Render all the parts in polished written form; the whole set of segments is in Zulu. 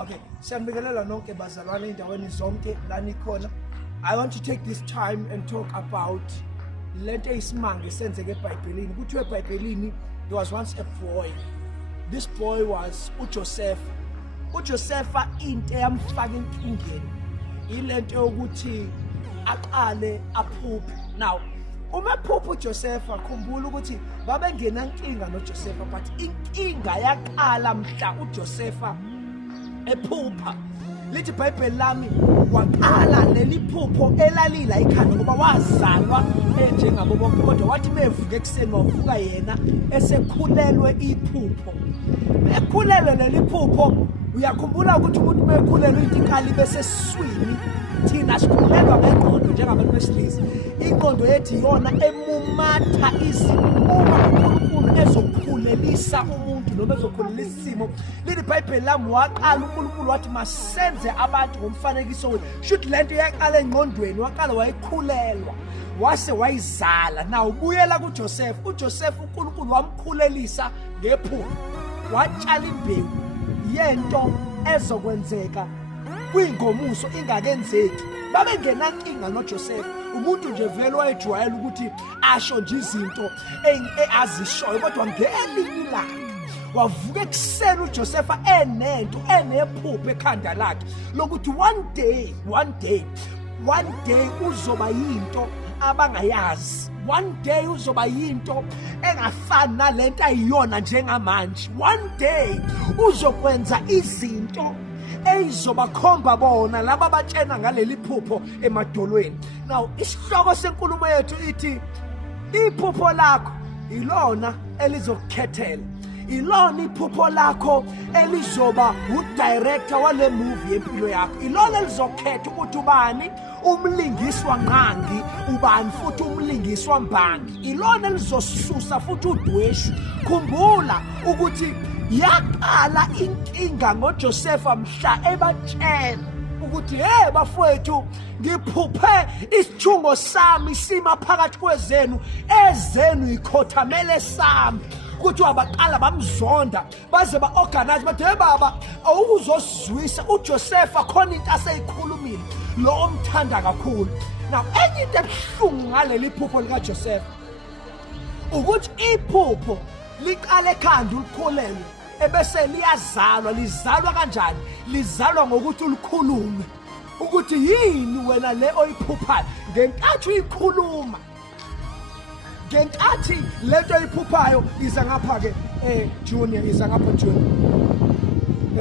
Okay, siyambikelela nonke bazalwane endaweni zonke la nikhona. I want to take this time and talk about lento eyisimanga esenzeke eBhayibhelini. Kuthiwe eBhayibhelini there was once a boy. This boy was uJoseph. uJosepha into eyamfaka enkingeni ilento yokuthi aqale aphuphe. Now uma phupha uJosepha khumbula ukuthi babengena inkinga noJosepha, but inkinga yaqala mhla uJosepha ephupha. Lithi iBhayibheli lami waqala leli phupho elalila ikhanda ngoba wazalwa njengabo bonke, kodwa wathi mevuka ekseni wavuka yena esekhulelwe iphupho. Ekhulelwe leli phupho, uyakhumbula ukuthi umuntu mekhulelwe itikali bese siswini, thina sikhulelwa ngengqondo njengabantu besilisa. Ingqondo yethu yona emumatha izimo uNkulunkulu ezokhulelisa umuntu noma ezokhulelisa isimo. Lithi iBhayibheli lami waqala uNkulunkulu wathi masenze abantu ngomfanekiso wethu. Shuthi lento yaqala engqondweni, waqala wayikhulelwa wase wayizala. Now ubuyela kuJoseph. uJoseph uNkulunkulu wamkhulelisa ngephupho, watshala imbewu yento ezokwenzeka kwingomuso ingakenzeki. Babengenankinga noJoseph, umuntu nje vele wayejwayela ukuthi asho nje izinto azishoyo, kodwa ngelinye ilanga wavuka ekseni uJoseph enento enephupho ekhanda lakhe lokuthi one day uzoba yinto abangayazi. One day uzoba yinto engafani nalento ayiyona njengamanje. One day uzokwenza izinto eyizobakhomba bona laba batshena ngaleli phupho emadolweni. Now isihloko senkulumo yethu ithi iphupho lakho ilona elizokukhethela, ilona iphupho lakho elizoba udirector wale movie yempilo yakho, ilona elizokhetha ukuthi ubani umlingisi wanqangi, ubani futhi umlingisi wambangi, ilona elizosusa futhi udweshu. Khumbula ukuthi yaqala inkinga ngoJosepha mhla ebatshela ukuthi hey bafowethu, ngiphuphe isithungo sami sima phakathi kwezenu, ezenu ikhothamele sami. Ukuthi wabaqala bamzonda baze ba-organize bathi hey baba awuzosizwisa uJosepha khona into aseyikhulumile lo omthanda kakhulu. Now enye into ebuhlungu ngaleli phupho likaJosepha ukuthi iphupho liqale ekhanda ulikhulelwe ebese liyazalwa. Lizalwa kanjani? Lizalwa ngokuthi ulikhulume ukuthi yini wena le oyiphuphayo. Ngenkathi uyikhuluma, ngenkathi lento oyiphuphayo iza ngapha ke Junior, iza ngapha Junior,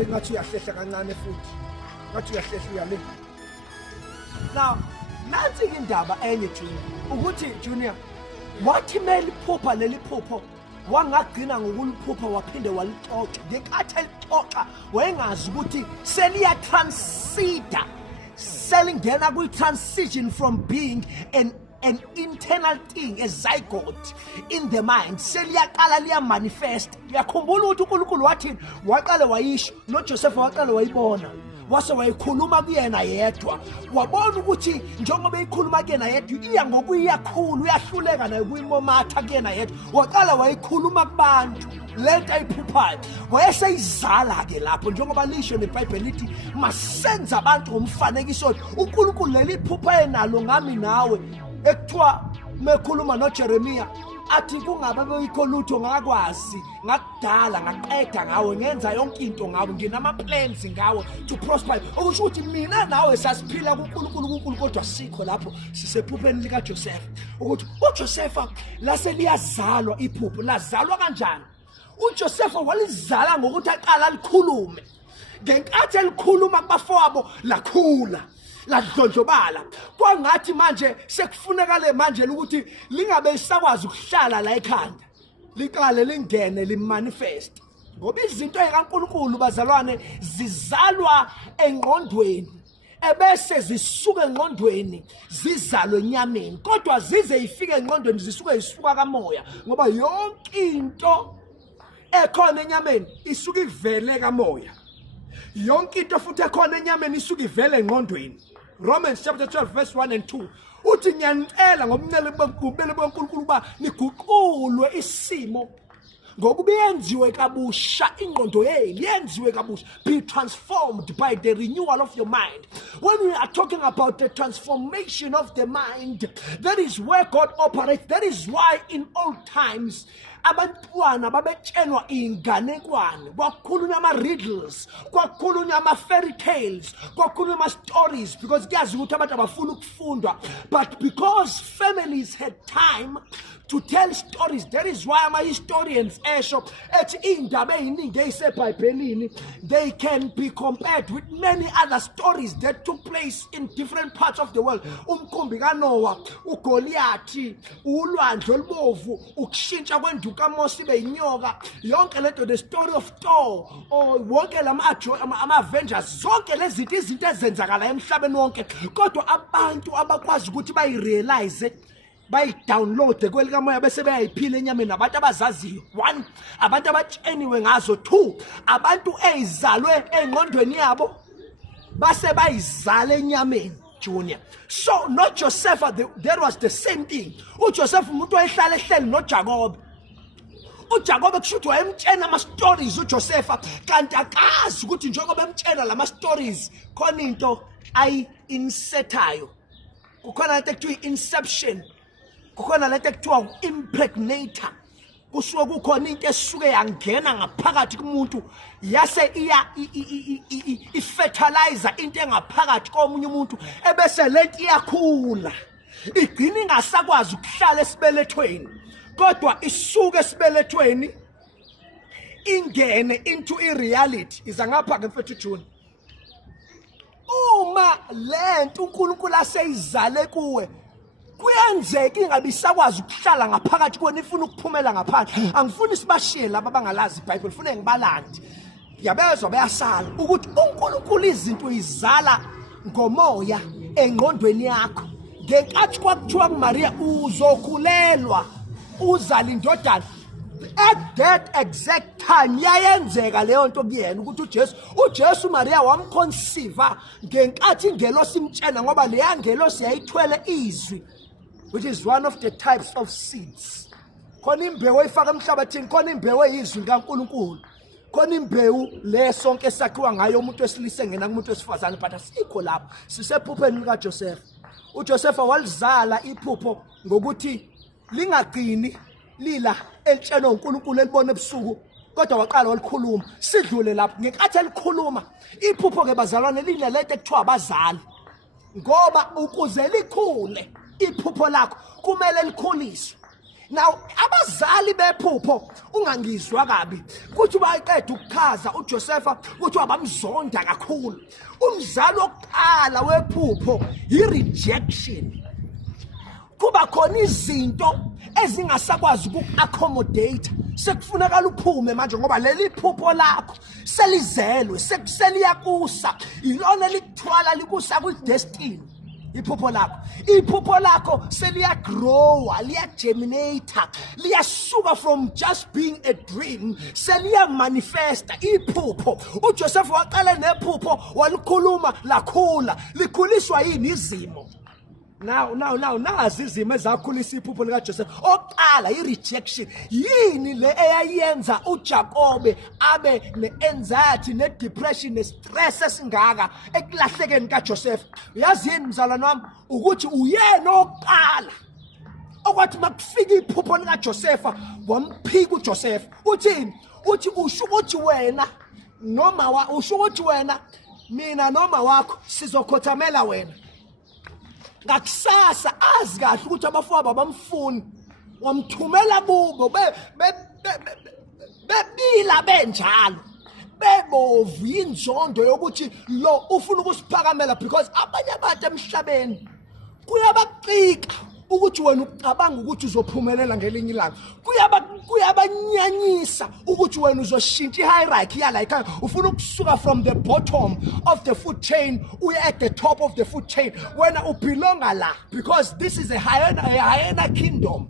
ngathi uyahlehla kancane futhi, ngathi uyahlehla uyale. Now nansi indaba enye Junior ukuthi Junior wathi meliphupha leli phupho wangagcina ngokuliphupha waphinde walixoxa. Ngenkathi elixoxa wayengazi ukuthi seliya transcender, selingena kwi-transition from being an internal thing, a zygote in the mind, seliyaqala liya manifest. Yakhumbula ukuthi uNkulunkulu wathi waqala wayisho noJoseph waqala wayibona, wase wayikhuluma kuyena yedwa. Wabona ukuthi njengoba eyikhuluma kuyena yedwa iya ngokuyakhulu, uyahluleka naye kuyimomatha kuyena yedwa. Waqala wayikhuluma kubantu lento ayiphuphayo, wayeseyizala ke lapho njengoba lisho neBhayibheli lithi masenze abantu ngomfanekiso. uNkulunkulu leli phupha enalo ngami nawe ekuthiwa mekhuluma noJeremiya athi kungabe beyikho lutho ngakwazi ngakudala ngaqeda ngawe, ngenza yonke into ngawe, nginama plans ngawe to prosper. Okusho ukuthi mina nawe sasiphila kuNkulunkulu kodwa sikho lapho sisephupheni likaJoseph. Ukuthi uJosepha lase liyazalwa iphupho. Lazalwa kanjani? uJosepha walizala ngokuthi aqala likhulume. Ngenkathi elikhuluma kubafowabo lakhula, ladlondlobala. Kwangathi manje sekufunekale manje ukuthi lingabe lisakwazi ukuhlala la ekhanda, liqale lingene limanifest. Ngoba izinto ezikaNkulunkulu bazalwane zizalwa engqondweni ebese zisuka engqondweni zizalwe enyameni, kodwa zize ifike engqondweni zisuka kamoya, ngoba yonke into ekhona enyameni isuka ivele kamoya. Yonke into futhi ekhona enyameni isuka ivele engqondweni. Romans chapter 12 verse 1 and 2 uthi ngiyanicela ngomncele boNkulunkulu uba niguqulwe isimo ngokuba yenziwe kabusha ingqondo yenu, yenziwe kabusha. Be transformed by the renewal of your mind. When we are talking about the transformation of the mind, that is where God operates. That is why in old times abantwana babetshenwa inganekwane, kwakhulunywa ama-riddles, kwakhulunywa ama-fairy tales, kwakhulunywa ama-stories, because kuyazi ukuthi abantu abafuna ukufundwa. But because families had time to tell stories, that is why ama-historians esho ethi iy'ndaba ey'ningi ey'sebhayibhelini, they can be compared with many other stories that took place in different parts of the world. Umkhumbi kaNoah, uGoliathi, ulwandle olubovu, ukushintsha kwenduku kaMose ibe inyoka, yonke lento, the story of Thor, wonke ama-Avengers, zonke lezi izinto ezenzakala emhlabeni wonke. Kodwa abantu abakwazi ukuthi bayi-realize, bayi-download kwelikamoya bese beyayiphila enyameni, abantu abazaziyo. 1, abantu abatsheniwe ngazo. 2, abantu ey'zalwe engqondweni yabo base bayizala enyameni. Junior. So not Joseph, there was the same thing. uJoseph umuntu wayehlala ehleli noJakobe. uJakobe kushuthi wayemtshena ama-stories uJoseph, kanti akazi ukuthi njengoba emtshena lama-stories khona into ayi-insethayo, kukhona lento ekuthiwa i-inception, kukhona lento ekuthiwa u-impregnator. Kusuke kukhona into esuke yangena ngaphakathi kumuntu yase i-fertilizer into engaphakathi komunye umuntu, ebese lento iyakhula, igcina ingasakwazi ukuhlala esibelethweni, kodwa isuke esibelethweni ingene into i-reality. Iza ngapha ke mfethu June, uma lento uNkulunkulu aseyizale kuwe, kuyenzeka ingabe isakwazi ukuhlala ngaphakathi kuwena, ifuna ukuphumela ngaphandle. Angifuni sibashiye laba abangalazi iBhayibheli, ufune ngibalande. Yabezwa bayasala ukuthi uNkulunkulu izinto izala ngomoya engqondweni yakho. Ngenkathi kwakuthiwa kuMaria uzokhulelwa uzala indodana, at that exact time yayenzeka leyo nto kuyena ukuthi uJesu uMaria wamconceive ngenkathi ingelosi imtshena, ngoba leya ngelosi yayithwele izwi, which is one of the types of seeds. Khona imbewu efaka emhlabathini, khona imbewu eyizwi likaNkulunkulu, khona imbewu le sonke esakhiwa ngayo umuntu wesilisa engena kumuntu wesifazane. But asikho lapho, sisephupheni likaJoseph. uJoseph walizala iphupho ngokuthi lingagcini lila elitshena uNkulunkulu elibona ebusuku, kodwa waqala walikhuluma. Sidlule lapho, ngenkathi elikhuluma iphupho ke bazalwane linelento ekuthiwa abazali, ngoba ukuze likhule iphupho lakho kumele likhuliswe. Now abazali bephupho ungangizwa kabi kuthi bayiqeda ukuchaza uJoseph ukuthi wabamzonda kakhulu. Umzali wokuqala wephupho i-rejection. Kuba khona izinto ezingasakwazi uku-accommodate, sekufunekala uphume manje ngoba leli phupho lakho selizelwe, seliyakusa, ilona likuthwala likusa kwi-destiny. Iphupho lakho seliyagrowa, liyagerminata, liyasuka from just being a dream, seliyamanifesta iphupho. uJoseph waqala nephupho, walikhuluma, lakhula. Likhuliswa yini? Izimo. Now nazi izimo ezakhulisa iphupho likaJoseph. Oqala i-rejection. Yini le eyayenza uJakobe abe ne-anxiety, ne-depression, ne-stress esingaka ekulahlekeni kaJoseph? Uyazi yini mzalwane wami, ukuthi uyena oqala okwathi makufika iphupho likaJoseph wamphika uJoseph. Uthini? Uthi usho ukuthi wena mina noma wakho sizokhothamela wena. Ngakusasa azi kahle ukuthi abafowabo abamfuni, wamthumela kubo bebila benjalo, bebovu inzondo yokuthi lo ufuna ukusiphakamela, because abanye abantu emhlabeni kuyabaqika ukuthi wena ucabanga ukuthi uzophumelela ngelinye ilanga. Kuyabanyanyisa ukuthi wena uzoshintsha i-hierarchy yala ekhaya, ufuna ukusuka from the bottom of the food chain uye at the top of the food chain. Wena ubelonga la, because this is a hyena kingdom.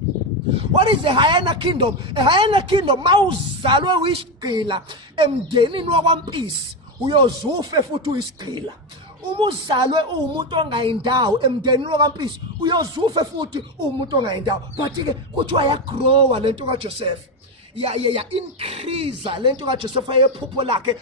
What is a hyena kingdom? A hyena kingdom, mawuzalwe uyisigqila emndenini wakwaMpisi uyozufe futhi uyisigqila. Uma uzalwe umuntu ongayindawo emndenini wakwaMpisi uyozufe futhi umuntu ongayindawo. But ke kuthiwa yagrowa lento kaJoseph, ya increase lento kaJoseph yephupho lakhe